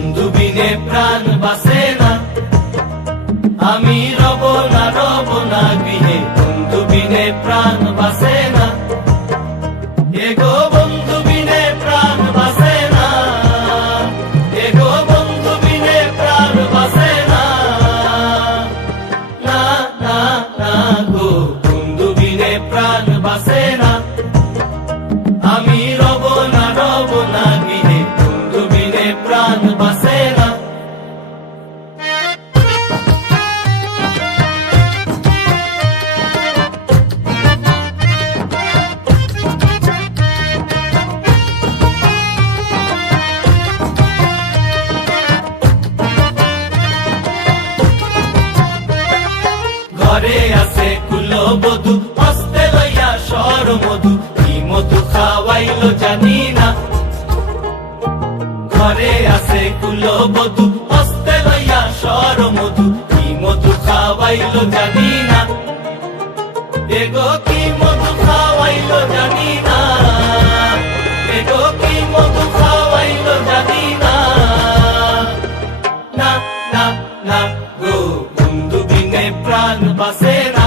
বন্ধু বিনে প্রাণ বাসে না। আমি রব না গৃহে, বন্ধু বিনে প্রাণ বাসে না। এগো বন্ধু বিনে প্রাণ বাসে না, এগো বন্ধু বিনে প্রাণ বাসে না। না না না গো, বন্ধু বিনে প্রাণ বাসে না। আমি রব না গৃহে, বন্ধু বিনে প্রাণ বাসে না। ঘরে আছে কুলবধূ, হস্তে লইয়া সর মধু, কি মধু খাওয়াইলো জানি না। ঘরে আছে কুলবধূ, হস্তে লইয়া সর মধু, কি মধু খাওয়াইলো জানি না। এগো কি মধু খাওয়াইলো জানি না, এগো কি মধু খাওয়াইলো জানি না। না না না গো, বন্ধু বিনে প্রাণ বাসে না।